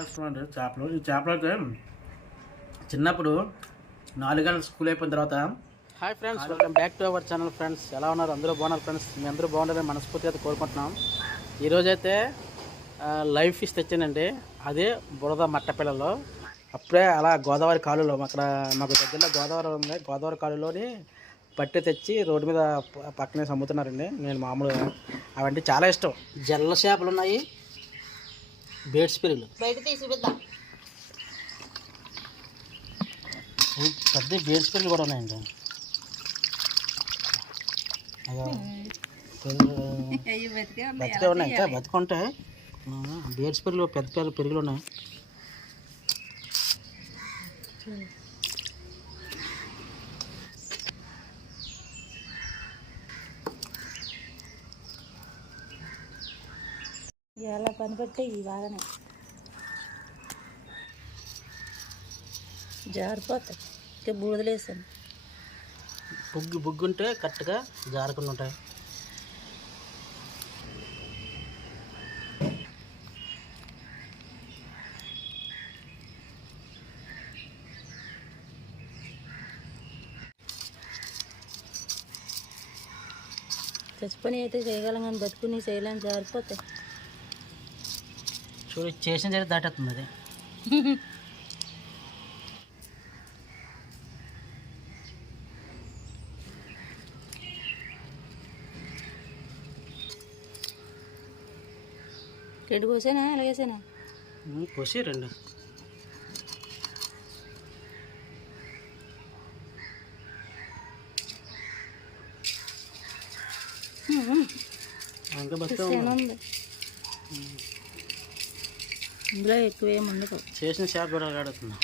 చాలా చేపలు. ఈ చేపలు అయితే చిన్నప్పుడు నాలుగు స్కూల్ అయిపోయిన తర్వాత hi friends welcome back to our channel friends. ఎలా ఉన్నారు? అందరూ బాగున్నారు ఫ్రెండ్స్. మీ అందరూ బాగుండాలని మనస్ఫూర్తిగా కోరుకుంటున్నాం. ఈరోజైతే లైవ్ ఫిష్ తెచ్చానండి అదే బురద మట్టపిల్లలో అప్పుడే అలా గోదావరి కాలులో అక్కడ మాకు దగ్గరలో గోదావరి ఉంది. గోదావరి కాలువలోని పట్టి తెచ్చి రోడ్డు మీద పక్కనే అమ్ముతున్నారండి నేను మామూలుగా. అవంటే చాలా ఇష్టం. జల్ల చేపలు ఉన్నాయి బయట తీసి చూపిద్దాం. పెద్ద బేడ్స్ పిల్లలు కూడా ఉన్నాయండి. అదో అయ్యి బతికే బతికే ఉన్నాయి. ఇంకా బతుకుంటే బేడ్స్ పిల్లలు పెద్ద పెద్ద పెరుగులు ఉన్నాయి. ఎలా పని పట్టే ఈ బాగానే జారిపోతాయి. ఇంకా బూడలేసాను బుగ్గు బుగ్గు ఉంటే కరెక్ట్గా జారకుండా ఉంటాయి. చచ్చిపోయి అయితే చేయగలం కానీ బతుకుని చేయలేని జారిపోతాయి. చూడు చేసిన దగ్గర దాటేస్తుంది అది. రెండు కోసేనా? ఎలాగేసేనా ఉమ్, కోసి రెండు. ఇంకా బతికే ఇందులో ఎక్కువ ఏమి ఉండదు. చేసిన చేప కూడా ఆడుతుంది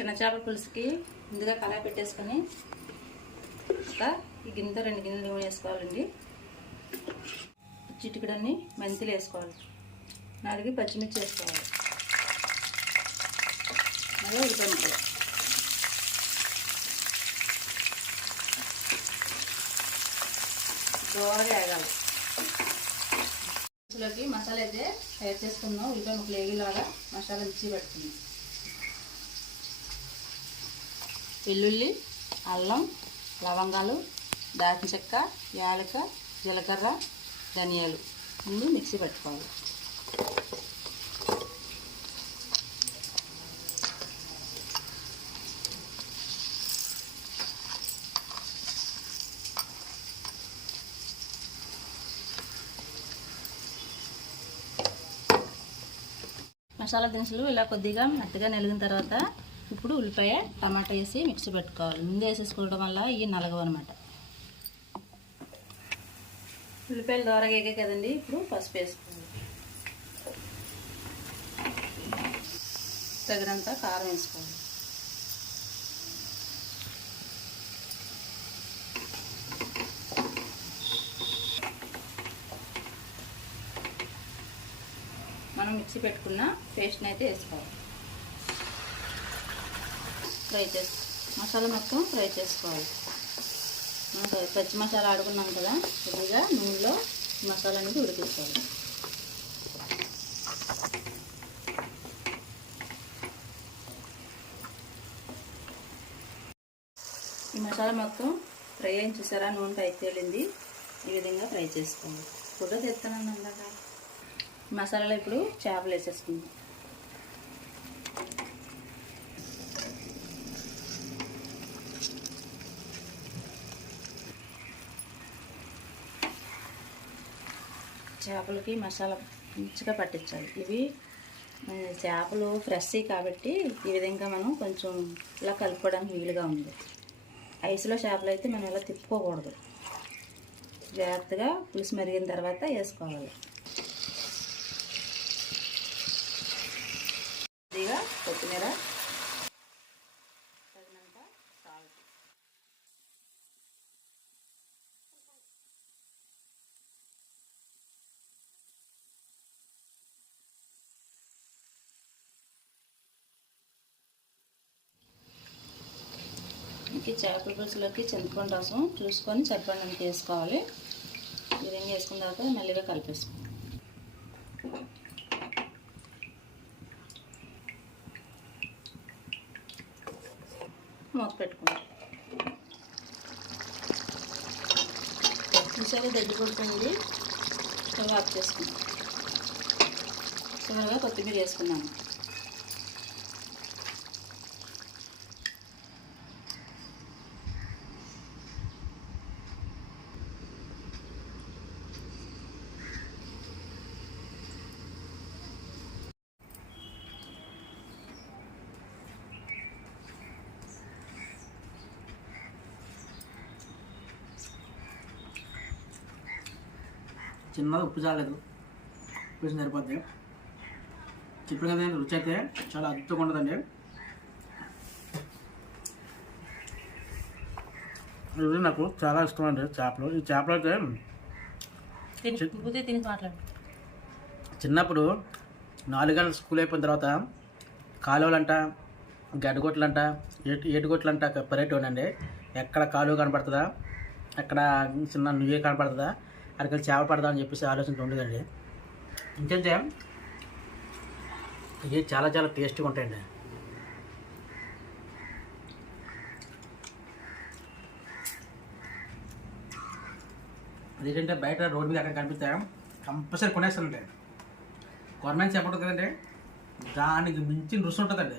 చిన్న చేపల పులుసుకి ముందుగా కళాయి పెట్టేసుకొని ఇంకా ఈ గిన్నెతో రెండు గిన్నెలు నూనె వేసుకోవాలండి. చిటికడన్ని మెంతులు వేసుకోవాలి. నాలుగు పచ్చిమిర్చి వేసుకోవాలి. మళ్ళీ ఉల్లిపాయ దోరగా వేగాలి. ఇందులోకి మసాలా అయితే తయారు చేసుకున్నాం. ఉల్లిపాయ ముక్కలు వేగేలాగా మసాలా మిక్సీ పెట్టుకుందాం. వెల్లుల్లి అల్లం లవంగాలు దాచిన చెక్క యాలక జీలకర్ర ధనియాలు. అన్నీ మిక్సీ పెట్టుకోవాలి. మసాలా దినుసులు ఇలా కొద్దిగా మెత్తగా నలిగిన తర్వాత ఇప్పుడు ఉల్లిపాయ టమాటా వేసి మిక్సీ పెట్టుకోవాలి. ముందు వేసేసుకోవడం వల్ల ఇవి నలగవు అనమాట ఉల్లిపాయలు దోరగా కదండి ఇప్పుడు పసుపు వేసుకోవాలి. తగినంత కారం వేసుకోవాలి. మనం మిక్సీ పెట్టుకున్న పేస్ట్ని అయితే వేసుకోవాలి. ఫ్రై చేసి మసాలా మొత్తం ఫ్రై చేసుకోవాలి. మనం పచ్చి మసాలా ఆడుకున్నాం కదా కొద్దిగా నూనెలో మసాలా అనేది ఉడికించుకోవాలి ఈ మసాలా మొత్తం ఫ్రై అయిన చూసారా? నూనె పైకి తేలింది. ఈ విధంగా ఫ్రై చేసుకోండి ఫోటో తెస్తానండి అందాక మసాలాలో ఇప్పుడు చేపలు వేసేసుకుందాం. చేపలకి మసాలా మంచిగా పట్టించాలి. ఇవి చేపలు ఫ్రెష్ కాబట్టి ఈ విధంగా మనం కొంచెం ఇలా కలుపుకోవడానికి వీలుగా ఉంది. ఐస్లో చేపలు అయితే మనం ఇలా తిప్పుకోకూడదు. జాగ్రత్తగా పులుసు మరిగిన తర్వాత వేసుకోవాలి కొద్దిగా కొత్తిమీర తగినంత సాల్ట్ ఇంక చేపల పులుసులోకి చింతపండు రసం చూసుకొని చింతపండు అంత వేసుకోవాలి. ఈ విధంగా వేసుకున్న తర్వాత మెల్లిగా కలిపేసుకోవాలి మూత పెట్టుకోండి చూసారా దగ్గర పడుతుంది స్టవ్ ఆఫ్ చేసుకుందాం. చివరిగా కొత్తిమీర వేసుకున్నాము చిన్నది ఉప్పు చాలేదు. ఉప్పు సరిపోద్ది ఇప్పుడు కదా రుచి అయితే చాలా అద్భుతంగా ఉండదండి ఇది నాకు చాలా ఇష్టం అండి చేపలు. ఈ చేపలు అయితే చిన్నప్పుడు నాలుగు గంటల స్కూల్ అయిపోయిన తర్వాత కాలువలంట గడ్డగొట్లంట ఏటు ఏటుగొట్లంట పర్యటనండి ఎక్కడ కాలువ కనపడుతుందా? ఎక్కడ చిన్న నువ్వే కనపడుతుందా? అరకలు చేప పడదామని చెప్పేసి ఆలోచన ఉండదండి ఇంకంటే? ఇవి చాలా చాలా టేస్ట్గా ఉంటాయండి. అదేంటంటే బయట రోడ్ మీద ఎక్కడ కనిపిస్తే కంపల్సరీ కొనేస్తానండి కొరమైన చేప ఉంటుంది కదండి. దానికి మించిన రుచి ఉంటుందండి.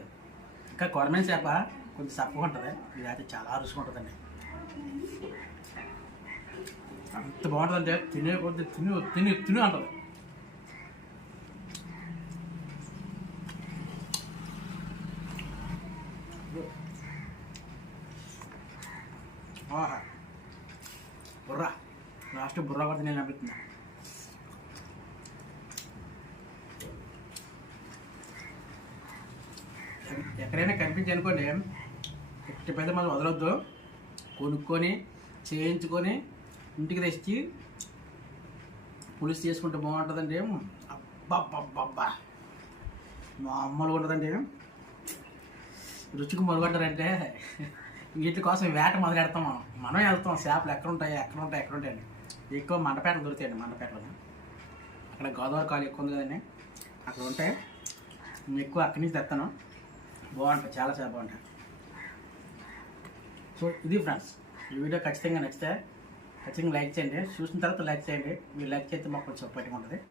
ఇంకా కొరమైన చేప కొంచెం సప్పగా ఉంటుంది. ఇది అయితే చాలా రుచిగా ఉంటుందండి. అంత బాగుంటుందంటే తినే కొద్ది తిని తిని తిని అంటది. ఆహా. బుర్రా. లాస్ట్ బుర్రా పడితే నేను అనిపిస్తున్నా ఎక్కడైనా కనిపించి అనుకోండి ఎట్టి పెద్ద మనం వదలొద్దు. కొనుక్కొని చేయించుకొని ఇంటికి తెచ్చి పులుసు చేసుకుంటే బాగుంటుందండి అబ్బా మామూలుగా ఉంటుందండి రుచికి మొదలుపెట్టారంటే వీటి కోసం వేట మొదలెడతాం మనం. వెళ్తాం. చేపలు ఎక్కడ ఉంటాయి ఎక్కడ ఉంటాయి ఎక్కడ ఉంటాయండి ఎక్కువ మండపేటలు దొరుకుతాయండి మండపేటలో. అక్కడ గోదావరి కాలు ఎక్కువ ఉంది కదండి. అక్కడ ఉంటాయి ఎక్కువ అక్కడి నుంచి తెస్తాను బాగుంటాయి చాలా చాలా బాగుంటాయి. సో ఇది ఫ్రెండ్స్ ఈ వీడియో ఖచ్చితంగా నచ్చితే ఖచ్చితంగా లైక్ చేయండి. చూసిన తర్వాత లైక్ చేయండి. మీరు లైక్ చేస్తే మాకు కొంచెం సపోర్ట్గా ఉంటుంది.